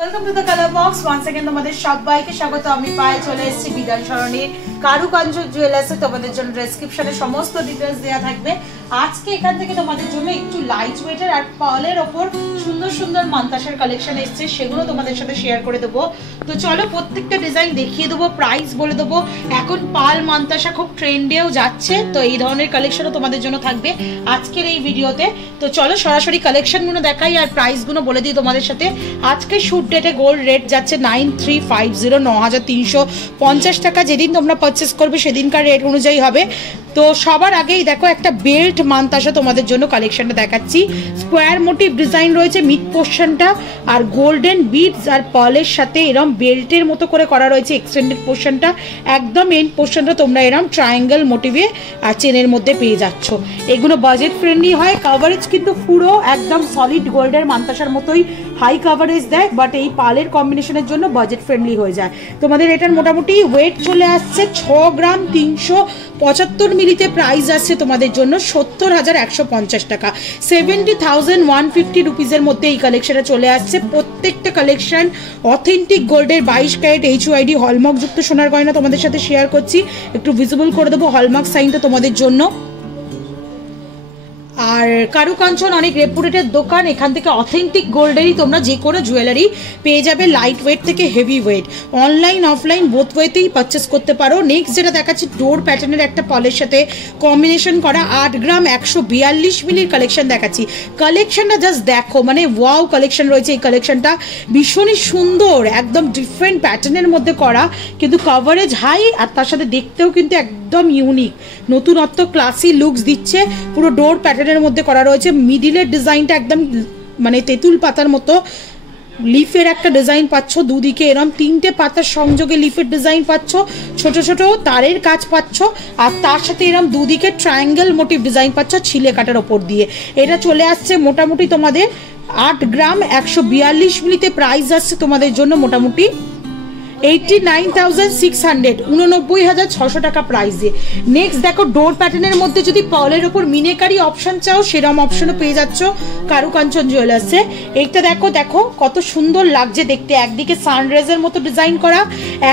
Welcome to the colour box once again তোমাদের সবাইকে স্বাগত। আমি পায়ে চলে এসেছি বিধান সরণি কারুকাঞ্চন জুয়েলার্সে। তোমাদের জন্য ডেসক্রিপশনে সমস্ত ডিটেইলস দেওয়া থাকবে। আজকে এখান থেকে তোমাদের জন্য একটু লাইট ওয়েটের আর পার্লের ওপর সুন্দর সুন্দর মান্তাসার কালেকশন এসেছে, সেগুলো তোমাদের সাথে শেয়ার করে দেবো। তো চলো প্রত্যেকটা ডিজাইন দেখিয়ে দেবো, প্রাইস বলে দেবো। এখন পাল মান্তাসা খুব ট্রেন্ডেও যাচ্ছে, তো এই ধরনের কালেকশনও তোমাদের জন্য থাকবে আজকের এই ভিডিওতে। তো চলো সরাসরি কালেকশনগুলো দেখাই আর প্রাইসগুলো বলে দিই তোমাদের সাথে। আজকে শুট ডেটে গোল্ড রেট যাচ্ছে 9350, 9350 টাকা। যেদিন তোমরা পারচেস করবে সেদিনকার রেট অনুযায়ী হবে। তো সবার আগেই দেখো একটা বেল্ট মান্তাসা তোমাদের জন্য কালেকশনটা দেখাচ্ছি। স্কোয়ার মোটিভ ডিজাইন রয়েছে মিড পোর্শনটা, আর গোল্ডেন বিডস আর পার্লের সাথে এরম বেল্টের মতো করে করা রয়েছে এক্সটেন্ডেড পোর্শনটা। একদম এন্ড পোর্শনটা তোমরা এরম ট্রায়াঙ্গেল মোটিভে আর চেনের মধ্যে পেয়ে যাচ্ছ। এগুলো বাজেট ফ্রেন্ডলি হয়, কাভারেজ কিন্তু পুরো একদম সলিড গোল্ডের মান্তাসার মতোই হাই কাভারেজ দেয়, বাট এই পার্লের কম্বিনেশনের জন্য বাজেট ফ্রেন্ডলি হয়ে যায়। তোমাদের এটার মোটামুটি ওয়েট চলে আসছে 6 গ্রাম 375 মিলিতে। প্রাইস আসছে তোমাদের জন্য 70,150 টাকা, 70,150 রুপিসের মধ্যে এই কালেকশনে চলে আসছে। প্রত্যেকটা কালেকশন অথেন্টিক গোল্ডের 22 ক্যারেট HYD হলমার্ক যুক্ত সোনার গয়না তোমাদের সাথে শেয়ার করছি। একটু ভিজিবল করে দেবো হলমার্ক সাইনটা তোমাদের জন্য। আর কারুকাঞ্চন অনেক রেপুটেড দোকান, এখান থেকে অথেন্টিক গোল্ডেরই তোমরা যে কোনো জুয়েলারি পেয়ে যাবে, লাইট ওয়েট থেকে heavy weight. Online offline both ওয়েতেই পারচেস করতে পারো। নেক্সট যেটা দেখাচ্ছি ডোর প্যাটার্নের একটা পলের সাথে কম্বিনেশন করা 8 গ্রাম 142 মিলির কালেকশন দেখাচ্ছি। কালেকশনটা জাস্ট দেখো, মানে ওয়াও কালেকশন রয়েছে এই কালেকশনটা। ভীষণই সুন্দর, একদম ডিফারেন্ট প্যাটার্নের মধ্যে করা, কিন্তু কভারেজ হাই আর তার সাথে দেখতেও কিন্তু একদম ইউনিক, নতুনত্ব ক্লাসি লুকস দিচ্ছে। পুরো ডোর প্যাটার্নের মধ্যে করা রয়েছে। মিডিলের ডিজাইনটা একদম মানে তেঁতুল পাতার মতো লিফের একটা ডিজাইন পাচ্ছ, দুদিকে এরম 3টে পাতার সংযোগে লিফের ডিজাইন পাচ্ছ, ছোট ছোট তারের কাজ পাচ্ছ, আর তার সাথে এরম দুদিকে ট্রায়াঙ্গেল মোটিভ ডিজাইন পাচ্ছ ছিলে কাটার ওপর দিয়ে। এটা চলে আসছে মোটামুটি তোমাদের 8 গ্রাম 142 মিলিতে। প্রাইস আসছে তোমাদের জন্য মোটামুটি 89,600, 89,600 টাকা প্রাইসে। নেক্সট দেখো ডোর প্যাটার্নের মধ্যে যদি পার্লের ওপর মিনেকারি অপশন চাও সেরকম অপশনও পেয়ে যাচ্ছ কারুকাঞ্চন জুয়েলার্সে। এইটা দেখো, দেখো কত সুন্দর লাগছে দেখতে। একদিকে সানরাইজের মতো ডিজাইন করা,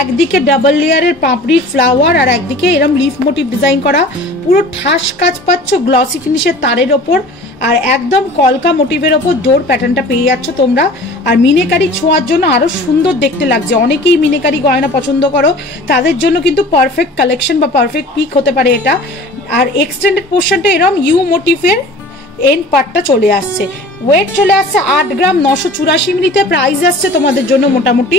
একদিকে ডাবল লেয়ারের পাপড়ি ফ্লাওয়ার, আর একদিকে এরকম লিফ মোটিভ ডিজাইন করা। পুরো ঠাস কাজ পাচ্ছ গ্লসি ফিনিশের তারের ওপর, আর একদম কলকা মোটিভের ওপর ডোর প্যাটার্নটা পেয়ে যাচ্ছ তোমরা। আর মিনেকারি ছোঁয়ার জন্য আরো সুন্দর দেখতে লাগছে। অনেকেই মিনেকারি গয়না পছন্দ করো, তাদের জন্য কিন্তু পারফেক্ট কালেকশন বা পারফেক্ট পিক হতে পারে এটা। আর এক্সটেন্ডেড পোর্শনটা এরকম ইউ মোটিভের এন্ড পার্টটা চলে আসছে। ওয়েট চলে আসছে 8 গ্রাম 984 মিলিতে। প্রাইস আসছে তোমাদের জন্য মোটামুটি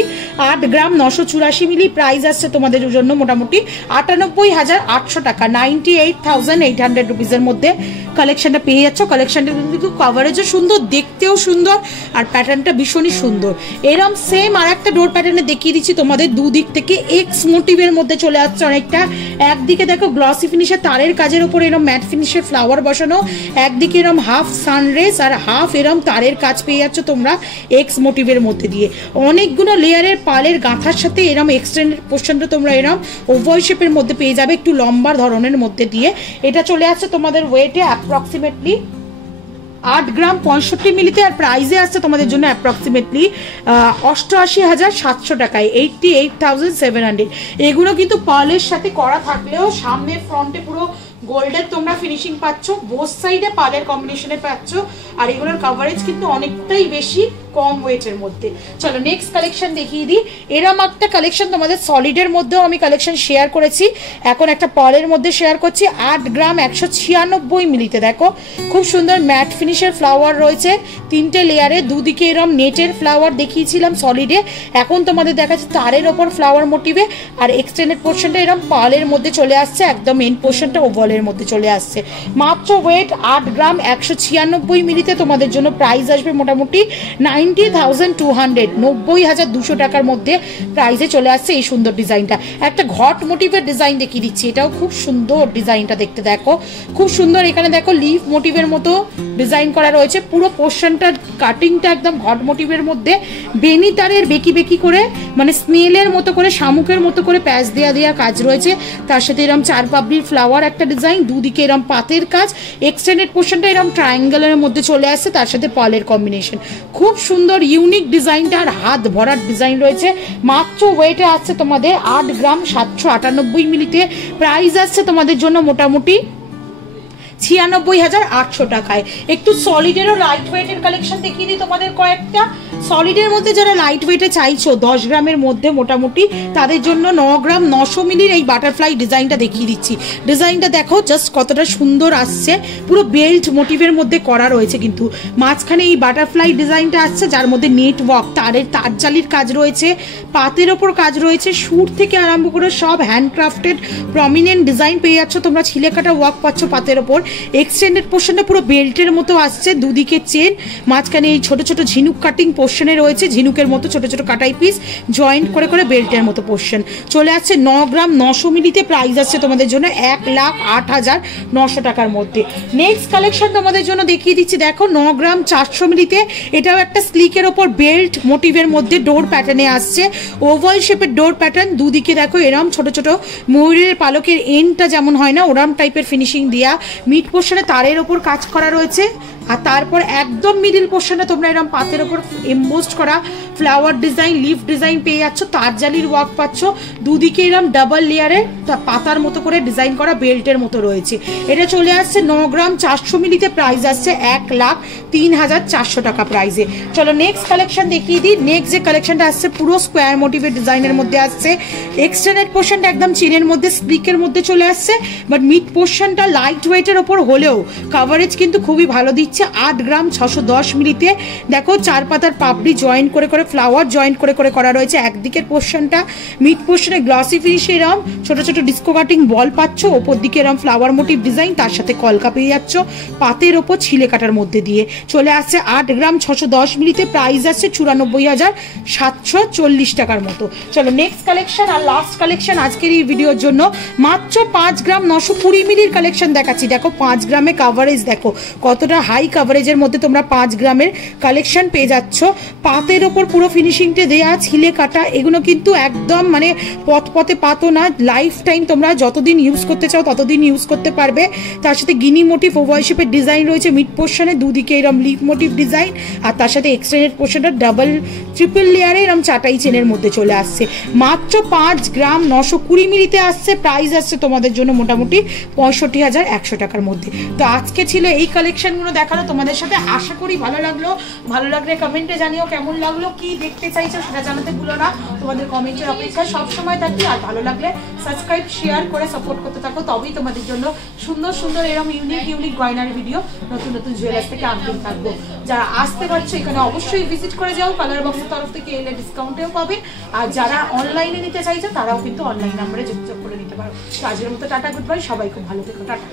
8 গ্রাম 984 মিলি। প্রাইস আসছে তোমাদের জন্য মোটামুটি 98,800 টাকা, 98,800 রুপিসের মধ্যে কালেকশনটা পেয়ে যাচ্ছ। কালেকশনটা কিন্তু কভারেজও সুন্দর, দেখতেও সুন্দর, আর প্যাটার্নটা ভীষণই সুন্দর। এরম সেম আর একটা ডোর প্যাটার্নে দেখিয়ে দিচ্ছি তোমাদের। দুদিক থেকে এক্স মোটিভের মধ্যে চলে আসছে অনেকটা। একদিকে দেখো গ্লসি ফিনিশের তারের কাজের উপর এরম ম্যাট ফিনিশের ফ্লাওয়ার বসানো, একদিকে এরম হাফ সানরেজ আর হাফ এরম তারের কাজ পেয়ে যাচ্ছ তোমরা এক্স মোটিভের মধ্যে দিয়ে। অনেকগুলো লেয়ারের পালের গাঁথার সাথে এরম এক্সটেন্ডেড পোর্শনটা তোমরা এরম ওভাল শেপের মধ্যে পেয়ে যাবে, একটু লম্বা ধরনের মধ্যে দিয়ে। এটা চলে আসছে তোমাদের ওয়েটে অ্যাপ্রক্সিমেটলি 8 গ্রাম 65 মিলিতে। আর প্রাইজে আসছে তোমাদের জন্য অ্যাপ্রক্সিমেটলি 88,700 টাকায়, 88,700। এগুলো কিন্তু পার্লের সাথে করা থাকলেও সামনে ফ্রন্টে পুরো গোল্ডের তোমরা ফিনিশিং পাচ্ছ, বোথ সাইডে পার্লের কম্বিনেশনে পাচ্ছ। আর এগুলোর কভারেজ কিন্তু অনেকটাই বেশি কম ওয়েটের মধ্যে। চলো নেক্সট কালেকশন দেখিয়ে দিই। এরম একটা কালেকশন তোমাদের সলিডের মধ্যেও আমি কালেকশন শেয়ার করেছি, এখন একটা পার্লের মধ্যে শেয়ার করছি। 8 গ্রাম 196 মিলিতে দেখো খুব সুন্দর ম্যাট ফিনিশের ফ্লাওয়ার রয়েছে 3টে লেয়ারে। দুদিকে এরম নেটের ফ্লাওয়ার দেখিয়েছিলাম সলিডে, এখন তোমাদের দেখাচ্ছি তারের ওপর ফ্লাওয়ার মোটিভে। আর এক্সটেন্ডেড পোর্শনটা এরম পার্লের মধ্যে চলে আসছে, একদম মেন পোর্শনটা ওভালের মধ্যে চলে আসছে। মাত্র ওয়েট 8 গ্রাম 196 মিলিতে তোমাদের জন্য। প্রাইস আসবে মোটামুটি 90,200, 90,200 টাকার মধ্যে প্রাইসে চলে আসছে এই সুন্দর ডিজাইনটা। একটা ঘট মোটিভের ডিজাইন দেখিয়ে দিচ্ছি, এটাও খুব সুন্দর ডিজাইনটা দেখতে, দেখো খুব সুন্দর। এখানে দেখো লিফ মোটিভের মতো ডিজাইন করা রয়েছে, পুরো পোর্শনটার কাটিংটা একদম ঘট মোটিভের মধ্যে বেনি তারের বেকি বেকি করে, মানে স্নেলের মতো করে শামুকের মতো করে প্যাচ দেওয়া দেওয়া কাজ রয়েছে। তার সাথে এরকম 4 পাপড়ির ফ্লাওয়ার একটা ডিজাইন, দুদিকে এরকম পাতের কাজ, এক্সটেন্ডেড পোর্শনটা এরকম ট্রায়াঙ্গেলের মধ্যে চলে আসছে, তার সাথে পার্লের কম্বিনেশন। খুব সুন্দর ইউনিক ডিজাইনটা আর হাত ভরার ডিজাইন রয়েছে। মাত্র ওয়েটে আসছে তোমাদের 8 গ্রাম 798 মিলিতে। প্রাইস আসছে তোমাদের জন্য মোটামুটি 96,800 টাকায়। একটু সলিডেরও লাইট ওয়েটের কালেকশন দেখিয়ে দিই তোমাদের কয়েকটা। সলিডের মধ্যে যারা লাইট ওয়েটে চাইছো 10 গ্রামের মধ্যে মোটামুটি, তাদের জন্য 9 গ্রাম 900 মিলির এই বাটারফ্লাই ডিজাইনটা দেখিয়ে দিচ্ছি। ডিজাইনটা দেখো জাস্ট কতটা সুন্দর আসছে, পুরো বেল্ট মোটিভের মধ্যে করা রয়েছে, কিন্তু মাঝখানে এই বাটারফ্লাই ডিজাইনটা আসছে যার মধ্যে নেট ওয়ার্ক, তার জালির কাজ রয়েছে, পাতের ওপর কাজ রয়েছে, সুর থেকে আরম্ভ করে সব হ্যান্ডক্রাফটেড প্রমিনেন্ট ডিজাইন পেয়ে যাচ্ছ তোমরা। ছিলে কাটা ওয়ার্ক পাচ্ছ পাতের ওপর। এক্সটেন্ডেড পোর্শনটা পুরো বেল্টের মতো আসছে, দুদিকে চেন, মাঝখানে এই ছোট ছোট ঝিনুক কাটিং পোর্শনে রয়েছে, ঝিনুকের মতো ছোট ছোট কাটাই পিস জয়েন্ট করে করে বেল্টের মতো পোর্শন চলে আসছে। 9 গ্রাম 900 মিলিতে প্রাইস আসছে তোমাদের জন্য 1,08,900 টাকার মধ্যে। নেক্সট কালেকশন তোমাদের জন্য দেখিয়ে দিচ্ছি, দেখো 9 গ্রাম 400 মিলিতে। এটাও একটা স্লিকের ওপর বেল্ট মোটিভের মধ্যে ডোর প্যাটার্নে আসছে, ওভাল শেপের ডোর প্যাটার্ন, দুদিকে দেখো এরম ছোট ছোট ময়ূরের পালকের এন্ডটা যেমন হয় না ওরম টাইপের ফিনিশিং দেওয়া, মিড পোর্শনে তারের ওপর কাজ করা রয়েছে, আর তারপর একদম মিডিল পোর্শনে তোমরা এরকম পাতের ওপর এমবোস্ট করা ফ্লাওয়ার ডিজাইন, লিফ ডিজাইন পেয়ে যাচ্ছ, তার জালির ওয়ার্ক পাচ্ছ, দুদিকে এরকম ডাবল লেয়ারে পাতার মতো করে ডিজাইন করা বেল্টের মতো রয়েছে। এটা চলে আসছে 9 গ্রাম 400 মিলিতে, প্রাইস আসছে 1,03,400 টাকা প্রাইসে। চলো নেক্সট কালেকশন দেখিয়ে দিই। নেক্সট যে কালেকশনটা আসছে পুরো স্কোয়ার মোটিভের ডিজাইনের মধ্যে আসছে, এক্সটেন্ডেড পোর্শনটা একদম চেনের মধ্যে স্লিকের মধ্যে চলে আসছে, বাট মিড পোর্শনটা লাইট ওয়েটের ওপর হলেও কাভারেজ কিন্তু খুবই ভালো দিচ্ছে। 8 গ্রাম 610 মিলিতে। দেখো 4 পাতার পাপড়ি জয়েন্ট করে করে ফ্লাওয়ার জয়েন্ট করে করে করা রয়েছে। একদিকের পোর্শনটা মিড পোর্শনে গ্লসি ফিনিশে এরম ছোট ছোট ডিস্কো কাটিং বল পাচ্ছ, ওপর দিকে এরম ফ্লাওয়ার মোটিভ ডিজাইন, তার সাথে কলকা পেয়ে যাচ্ছ পাতের ওপর ছিলে কাটার মধ্যে দিয়ে। চলে আসছে 8 গ্রাম 610 মিলিতে, প্রাইস আসছে 94,740 টাকার মতো। চলো নেক্সট কালেকশন আর লাস্ট কালেকশন আজকের এই ভিডিওর জন্য, মাত্র 5 গ্রাম 920 মিলির কালেকশন দেখাচ্ছি। দেখো 5 গ্রামে কাভারেজ দেখো কতটা হাই কাভারেজের মধ্যে তোমরা 5 গ্রামের কালেকশন পেয়ে যাচ্ছ। পাতের ওপর পুরো ফিনিশিংটা দেয়া, ছিলে কাটা, এগুলো কিন্তু একদম মানে পথে পাতো না, লাইফ টাইম তোমরা যতদিন ইউজ করতে চাও ততদিন ইউজ করতে পারবে। তার সাথে গিনি মোটিভ ওভাল শেপের ডিজাইন রয়েছে মিড পোর্শনে, দুদিকে এরকম লিফ মোটিভ ডিজাইন, আর তার সাথে এক্সটেন্ডেড পোর্শনটা ডাবল ট্রিপল লেয়ারে এরকম চাটাই চেনের মধ্যে চলে আসছে। মাত্র 5 গ্রাম 920 মিলিতে আসছে, প্রাইস আসছে তোমাদের জন্য মোটামুটি 65,100 টাকার মধ্যে। তো আজকে ছিল এই কালেকশনগুলো দেখানো তোমাদের সাথে, আশা করি ভালো লাগলো। ভালো লাগলে কমেন্টে জানিও কেমন লাগলো, কি দেখতে চাইছো সেটা জানাতে ভুলো না। তোমাদের কমেন্টের অপেক্ষায় সবসময় থাকি, আর ভালো লাগলে সাবস্ক্রাইব শেয়ার করে সাপোর্ট করতে থাকো, তবেই তোমাদের জন্য সুন্দর সুন্দর এরকম ইউনিক গয়নার ভিডিও নতুন নতুন জুয়েলার্স থেকে আনতে থাকবো। যারা আসতে পারছো এখানে অবশ্যই ভিজিট করে যাও, কালার বক্সের তরফ থেকে এলে ডিসকাউন্টেও পাবে, আর যারা অনলাইনে নিতে চাইছো তারাও কিন্তু অনলাইন নাম্বারে যোগাযোগ করে নিতে পারো। তো আজকের মতো টাটা, গুড বাই, সবাই খুব ভালো থেকো, টাটা।